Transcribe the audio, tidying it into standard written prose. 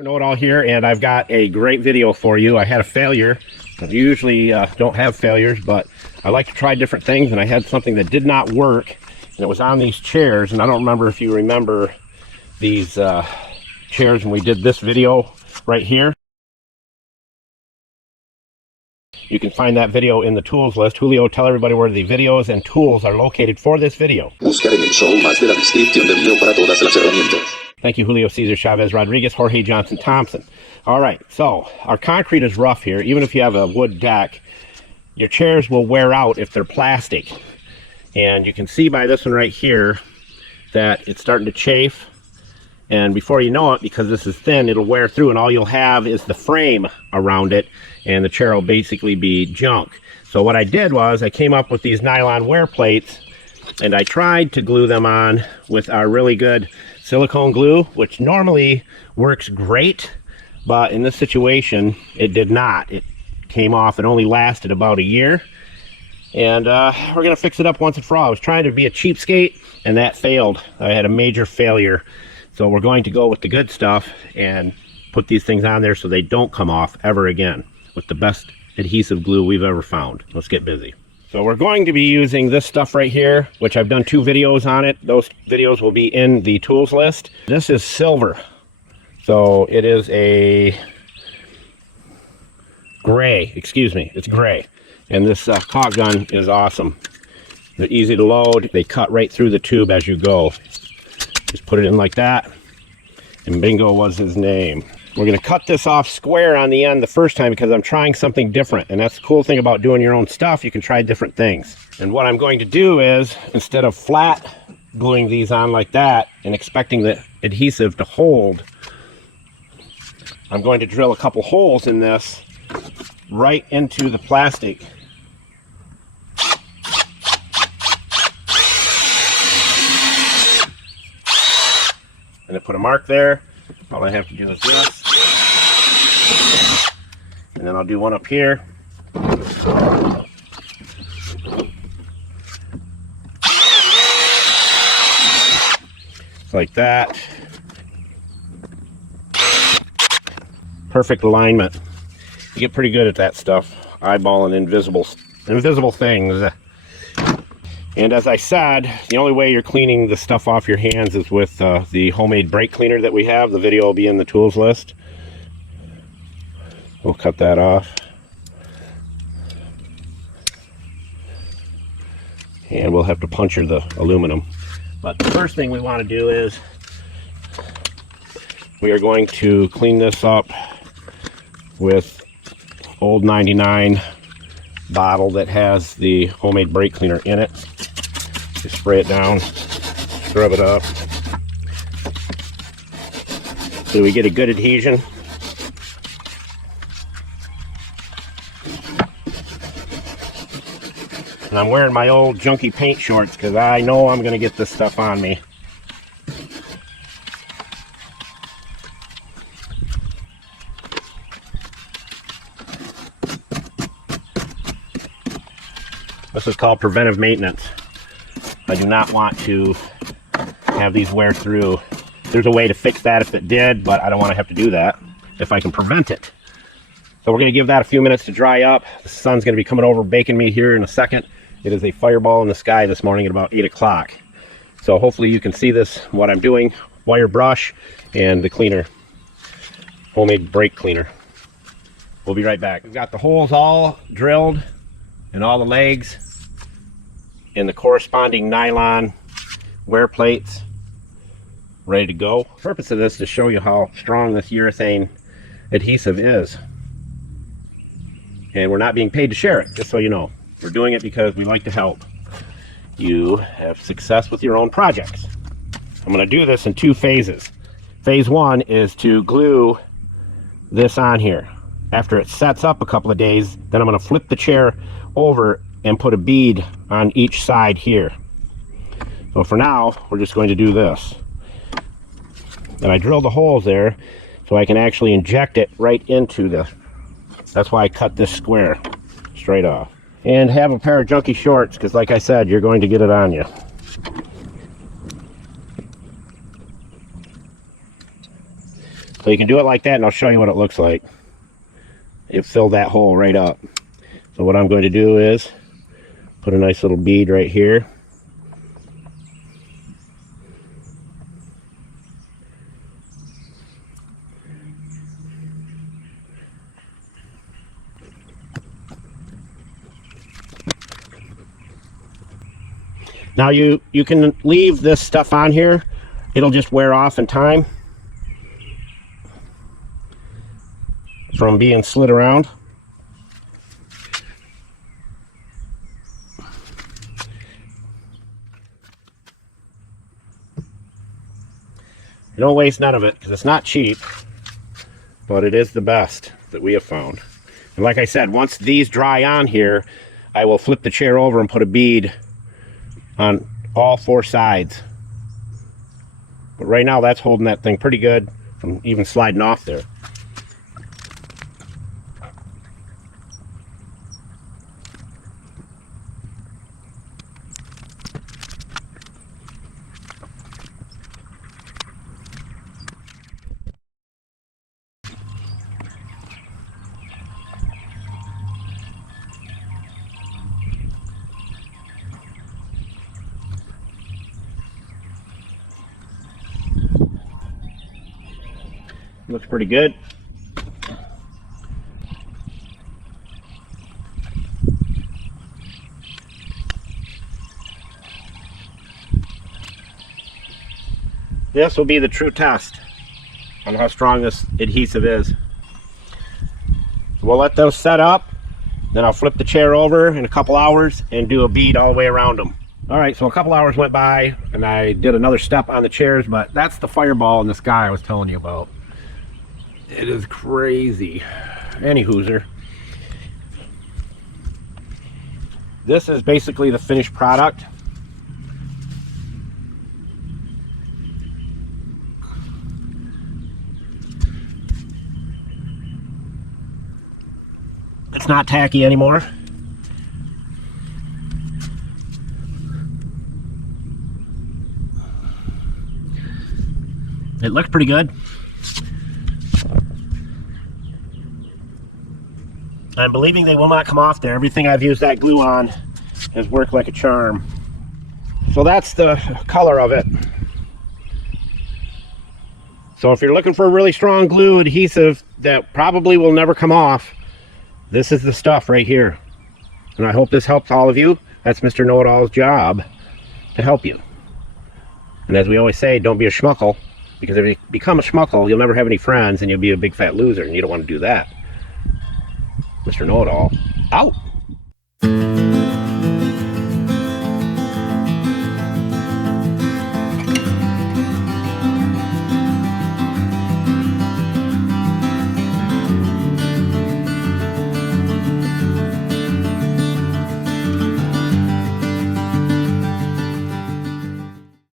Know it all here, and I've got a great video for you. I had a failure. I usually don't have failures, but I like to try different things, and I had something that did not work, and it was on these chairs. And I don't remember if you remember these chairs when we did this video right here. You can find that video in the tools list. Julio, tell everybody where the videos and tools are located for this video. Buscar en el show más de la descripción del video para todas las herramientas. Thank you, Julio Cesar Chavez Rodriguez, Jorge Johnson Thompson. All right, so our concrete is rough here. Even if you have a wood deck, your chairs will wear out if they're plastic. And you can see by this one right here that it's starting to chafe. And before you know it, because this is thin, it'll wear through, and all you'll have is the frame around it, and the chair will basically be junk. So what I did was I came up with these nylon wear plates, and I tried to glue them on with our really good silicone glue, which normally works great, but in this situation it did not. It came off. It only lasted about a year, and we're gonna fix it up once and for all. I was trying to be a cheapskate, and that failed. I had a major failure. So we're going to go with the good stuff and put these things on there so they don't come off ever again, with the best adhesive glue we've ever found. Let's get busy. So we're going to be using this stuff right here, which I've done 2 videos on it. Those videos will be in the tools list. This is silver. So it is a gray, excuse me, it's gray. And this caulk gun is awesome. They're easy to load. They cut right through the tube as you go. Just put it in like that, and bingo was his name. We're going to cut this off square on the end the first time because I'm trying something different, and that's the cool thing about doing your own stuff. You can try different things. And what I'm going to do is, instead of flat gluing these on like that and expecting the adhesive to hold, I'm going to drill a couple holes in this right into the plastic. And I put a mark there. All I have to do is this. And then I'll do one up here. Like that. Perfect alignment. You get pretty good at that stuff. Eyeballing invisible things. And as I said, the only way you're cleaning the stuff off your hands is with the homemade brake cleaner that we have. The video will be in the tools list. We'll cut that off. And we'll have to puncture the aluminum. But the first thing we want to do is we are going to clean this up with old 99 bottle that has the homemade brake cleaner in it. Just spray it down, scrub it up so we get a good adhesion. And I'm wearing my old junky paint shorts because I know I'm going to get this stuff on me. This is called preventive maintenance. I do not want to have these wear through. There's a way to fix that if it did, but I don't want to have to do that if I can prevent it. So we're going to give that a few minutes to dry up. The sun's going to be coming over baking me here in a second. It is a fireball in the sky this morning at about 8 o'clock. So hopefully you can see this, what I'm doing. Wire brush and the cleaner, homemade brake cleaner. We'll be right back. We've got the holes all drilled and all the legs and the corresponding nylon wear plates ready to go. The purpose of this is to show you how strong this urethane adhesive is. And we're not being paid to share it, just so you know. We're doing it because we like to help you have success with your own projects. I'm going to do this in 2 phases. Phase 1 is to glue this on here. After it sets up a couple of days, then I'm going to flip the chair over and put a bead on each side here. So for now, we're just going to do this. And I drilled the holes there so I can actually inject it right into the, that's why I cut this square straight off. And have a pair of junky shorts, because like I said, you're going to get it on you. So you can do it like that, and I'll show you what it looks like. It filled that hole right up. So what I'm going to do is put a nice little bead right here. Now you can leave this stuff on here. It'll just wear off in time from being slid around. You don't waste none of it because it's not cheap, but it is the best that we have found. And like I said, once these dry on here, I will flip the chair over and put a bead on all 4 sides. But right now that's holding that thing pretty good from even sliding off there. Looks pretty good. This will be the true test on how strong this adhesive is. So we'll let those set up, then I'll flip the chair over in a couple hours and do a bead all the way around them. All right, so a couple hours went by and I did another step on the chairs, but that's the fireball in the sky I was telling you about. It is crazy. Any hooser. This is basically the finished product. It's not tacky anymore. It looks pretty good. I'm believing they will not come off there. Everything I've used that glue on has worked like a charm. So that's the color of it. So if you're looking for a really strong glue adhesive that probably will never come off, this is the stuff right here. And I hope this helps all of you. That's Mr. Know-It-All's job, to help you. And as we always say, don't be a schmuckle, because if you become a schmuckle, you'll never have any friends and you'll be a big fat loser, and you don't want to do that. Mr. Know-It-All, out.